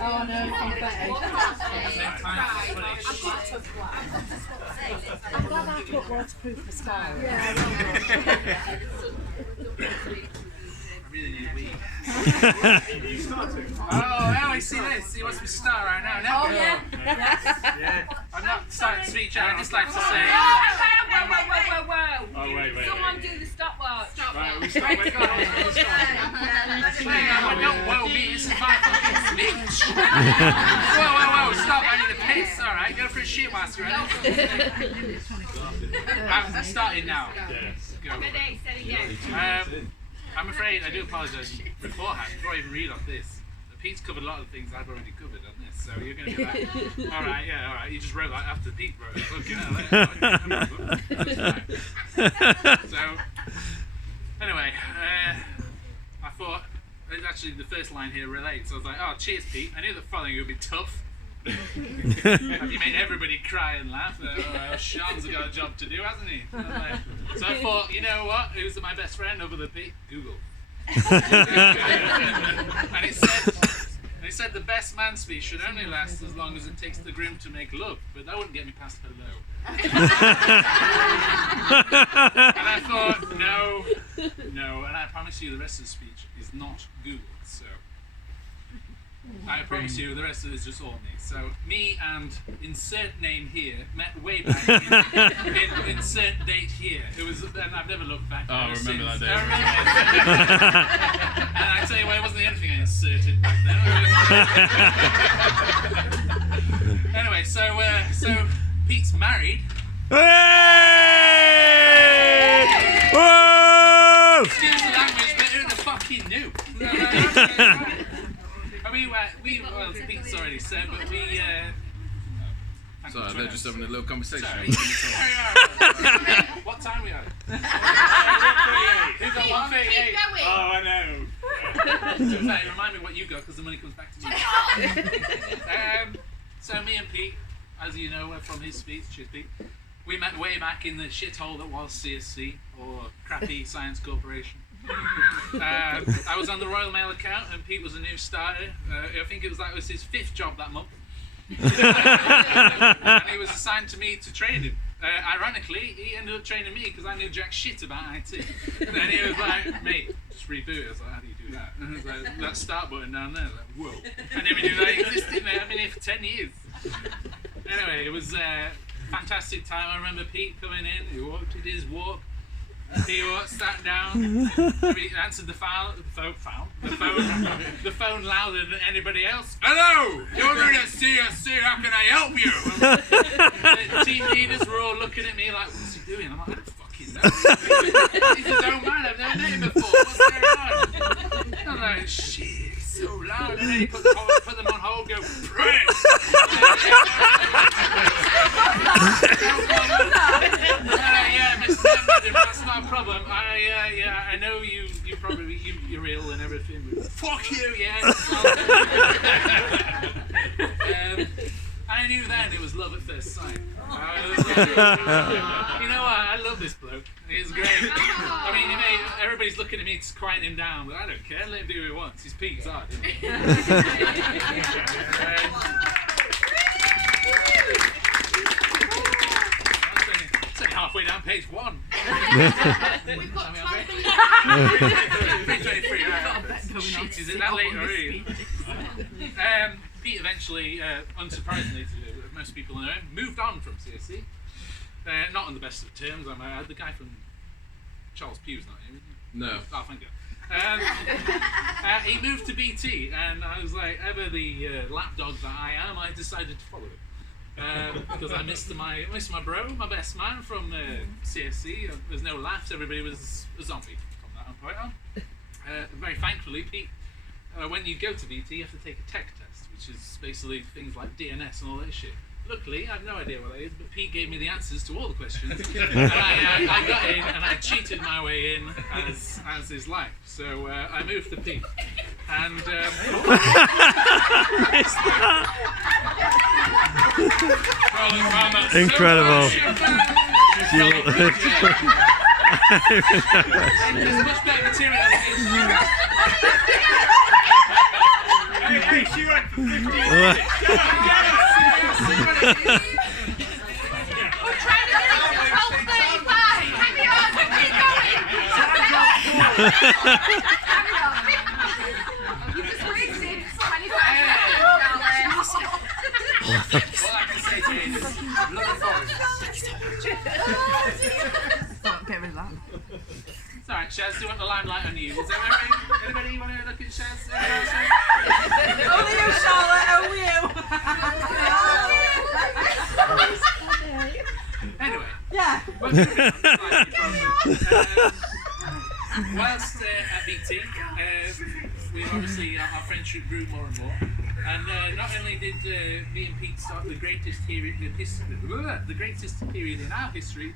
Oh no, I'm glad I put waterproof for style. Yeah, really need a wee. I see this. He wants me to start right now. Oh, yeah. Yeah. I'm not starting to speech out. I just like to say. Whoa. Oh, wait. Someone do the stopwatch. Right, we stop. Wait, whoa, me. This is my fucking speech. Whoa. Stop. I need a piss. All right, go for a shit master. I'm starting now. Go. Ready, steady, go. I'm afraid I do apologise beforehand before I even read off this. Pete's covered a lot of the things I've already covered on this, so you're going to be like, all right. You just wrote that after Pete wrote it. So, anyway, I thought actually the first line here relates. I was like, oh, cheers, Pete. I knew that following you would be tough. You made everybody cry and laugh. Sean's got a job to do, hasn't he? So I thought, you know what? Who's my best friend over the Pete? Google. And it said the best man speech should only last as long as it takes the groom to make love, but that wouldn't get me past hello. And I thought, no, and I promise you the rest of the speech is not Google. So I promise you the rest of it is just all me. So me and insert name here met way back in insert date here. It was, and I've never looked back. Oh, I remember that day. And I tell you what, it wasn't anything I inserted back then. Anyway, so Pete's married. Hey! Whoa! Excuse the language, but who the fucking knew? Well, Pete's already said, but we. Sorry, they're just having a little conversation. What time are we at? Who's at 1:38? Keep going. Oh, I know. Remind me what you got, because the money comes back to me. So me and Pete, as you know, we're from his speech, cheers Pete. We met way back in the shithole that was CSC, or Crappy Science Corporation. I was on the Royal Mail account and Pete was a new starter. I think it was his 5th job that month. And he was assigned to me to train him. Ironically, he ended up training me because I knew jack shit about IT. And then he was like, mate, just reboot it. I was like, how do you do that? And I was like, that start button down there. Like, whoa. I never knew that existed, mate. I've been here for 10 years. Anyway, it was a fantastic time. I remember Pete coming in, he did his walk. He sat down, he answered the phone louder than anybody else. Hello, you're in at CSC, how can I help you? The team leaders were all looking at me like, what's he doing? I'm like, I don't fucking know. He's his own man, I've never met him before, what's going on? I'm like, shit, he's so loud. And then he put them on hold, go, press! Yeah, Mr. That's not a problem. I know you're ill and everything. But fuck you, yeah. I knew then it was love at first sight. You know what? I love this bloke. He's great. I mean, everybody's looking at me to quiet him down, but I don't care. Let him do what he wants. He's Pete's hard, isn't he? Halfway down page 1. We've got 323. Shit, is it that late already? Pete eventually, unsurprisingly to most people know him, moved on from CSC. Not on the best of terms, I might add. The guy from Charles Pugh's not here, isn't he? No. Oh, thank God. He moved to BT, and I was like, ever the lapdog that I am, I decided to follow him. Because I missed my bro, my best man from CSC. There's no laughs, everybody was a zombie from that point on. Very thankfully, Pete, when you go to BT, you have to take a tech test, which is basically things like DNS and all that shit. Luckily, I have no idea what that is, but Pete gave me the answers to all the questions. And I got in, and I cheated my way in as his life. So I moved to Pete. And incredible. There's much better material. Hey, she We're trying to get it to 12:35. Carry on, keep going. Carry on. You just wasted 25 seconds, All I can say to you is, look at forest. Don't get rid of that. It's alright, Shaz, do you want the limelight on you? Is that right? Anybody want to look at Shaz? Only you, Charlotte, only you. Anyway, Yeah. but moving on, whilst at BT, we obviously, our friendship grew more and more. And not only did me and Pete start the greatest period in our history,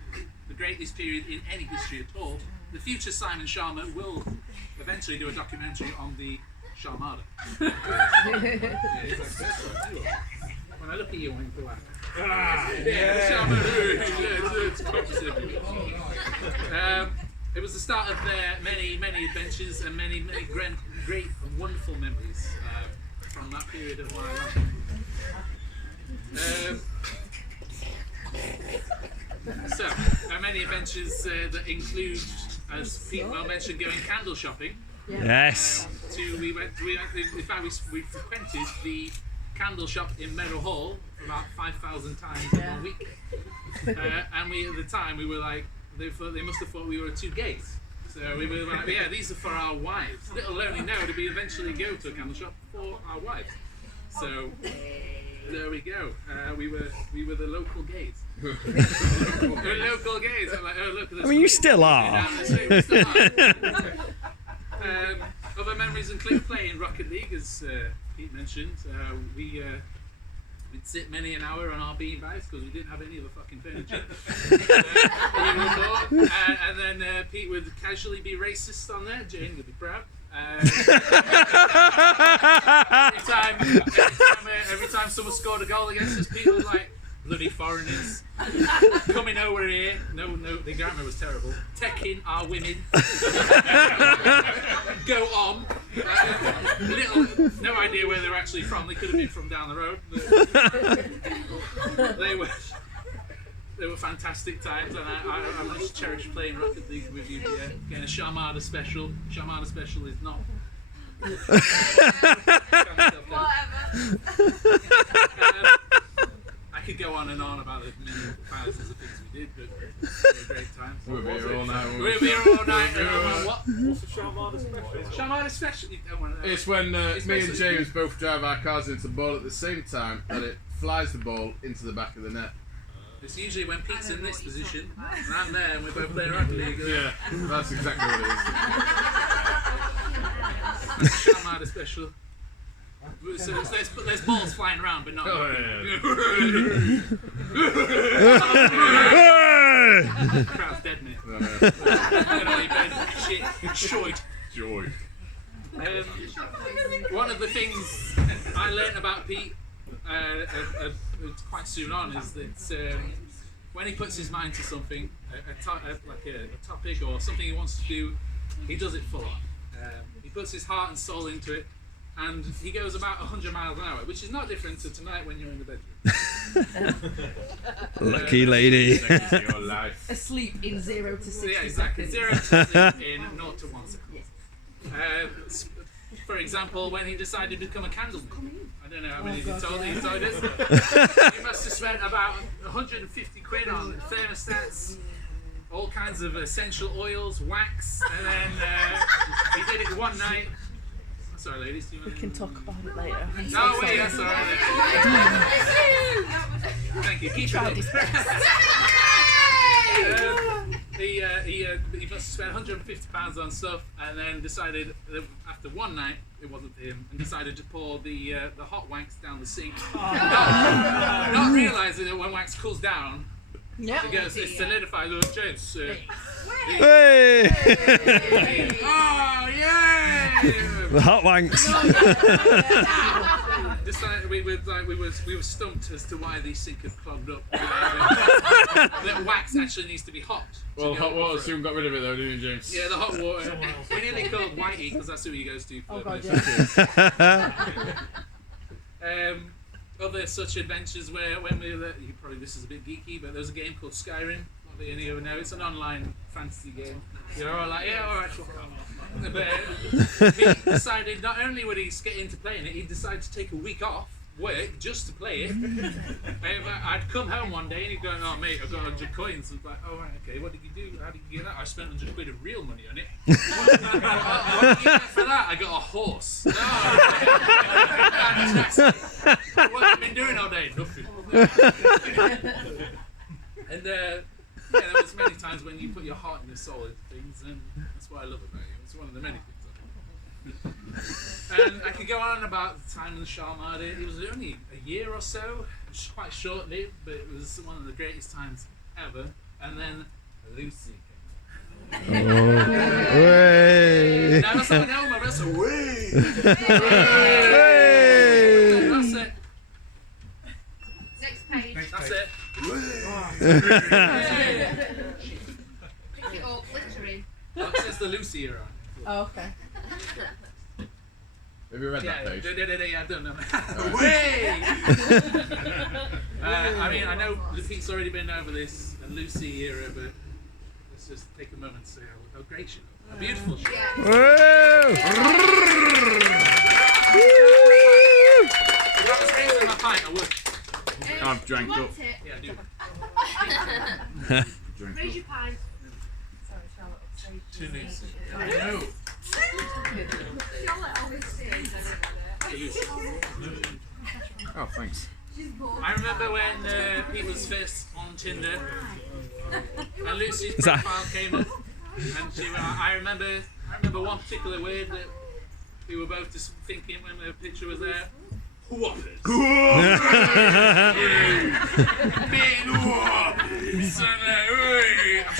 the greatest period in any history at all, the future Simon Sharma will eventually do a documentary on the Sharmada. When I look at you, I'm going to laugh. The Sharmada. It was the start of their many, many adventures and many, many great and wonderful memories from that period of my life. So, many adventures that include, as Pete well mentioned, going candle shopping. Yes. We frequented the candle shop in Meadow Hall about 5,000 times in 1 week. And we, at the time, we were like, they must have thought we were two gays. So we were like, yeah, these are for our wives. Little only know that we eventually go to a candle shop for our wives. So there we go. We were the local gays. We're local gays. I'm like, oh look at this. I mean, you still are. We still are. Other memories include playing Rocket League, as Pete mentioned. We'd sit many an hour on our beanbags because we didn't have any of the fucking furniture. And then Pete would casually be racist on there. Jane would be proud. Every time someone scored a goal against us, Pete was like, bloody foreigners coming over here. No, the grammar was terrible. Teching our women. Go on. No idea where they're actually from. They could have been from down the road. They were fantastic times, and I just cherish playing Rocket League with you. Getting a Sharmada special. Sharmada special is not. I could go on and on about the many thousands of things we did, but they were great times. We'll be here all night. We'll be here all night. What's the Sharmada special? Sharmada special? You don't want to know. It's when me and James both drive our cars into the ball at the same time, and it flies the ball into the back of the net. It's usually when Pete's in this position, and I'm there, and we both play Rocket League. Yeah, that's exactly what it is. That's the Sharmada special. So there's balls flying around, but not. Oh, yeah. Crowd's dead, mate. Joy. One of the things I learned about Pete quite soon on is that when he puts his mind to something, like a topic or something he wants to do, he does it full on. He puts his heart and soul into it. And he goes about 100 miles an hour, which is not different to tonight when you're in the bedroom. Lucky lady. Your life. Asleep in 0 to 60 Yeah, exactly. seconds. 0 to 60 in 0 to 1 second. For example, when he decided to become a candleman. I don't know how many he told us. He must have spent about 150 quid on thermostats, all kinds of essential oils, wax, and then he did it one night. Sorry, ladies. Do you want We can talk about it later. No, wait, that's all right. Thank you. Keep it up. He must have spent £150 on stuff, and then decided that after one night it wasn't for him, and decided to pour the hot wax down the sink. Not realising that when wax cools down, it solidifies. Oh, James. Hey! Oh yeah! The hot wanks. We were stumped as to why the sink had clogged up. That wax actually needs to be hot. Well, hot water soon got rid of it though, didn't you, James? Yeah, the hot water. We nearly called Whitey because that's who he goes to. Oh God, other such adventures where when we were, this is a bit geeky, but there's a game called Skyrim. Not that any of you know, it's an online fantasy game. You're all like, yeah, all right, sure. But he decided not only would he get into playing it, he decided to take a week off work just to play it. I'd come home one day and he'd go, oh mate, I've got 100 coins. I was like, oh right, okay, what did you do? How did you get that? I spent 100 quid of real money on it. What did you get for that? I got a horse. No, fantastic. What have you been doing all day? Nothing. And yeah, there was many times when you put your heart and your soul into things, and that's what I love about you. It's one of the many things I love. And I could go on about the time in the Sharmada. It was only a year or so. It was quite short-lived, but it was one of the greatest times ever. And then Lucie came. Way. Now that's how I know my rest. Way. That's it. Next page. That's it. Pick it up, littering. That says the Lucie era. Oh, okay. Have you read Yeah, that page? I don't know. Way! I mean, I know Pete's already been over this and Lucie era, but let's just take a moment to say how great she is. How beautiful she is. Yeah. Whoa. If I was raising my pint, I would. I've drank You up. want it? Yeah, I do. Drink Raise up. your pint. Sorry, Charlotte. Upstage. Too Lucie. I know. Charlotte always stays Oh, thanks. I remember when Pete was first on Tinder and Lucie's Is that- profile came up, and I remember one particular word that we were both just thinking when the picture was there. Whoppers. Big whoppers. And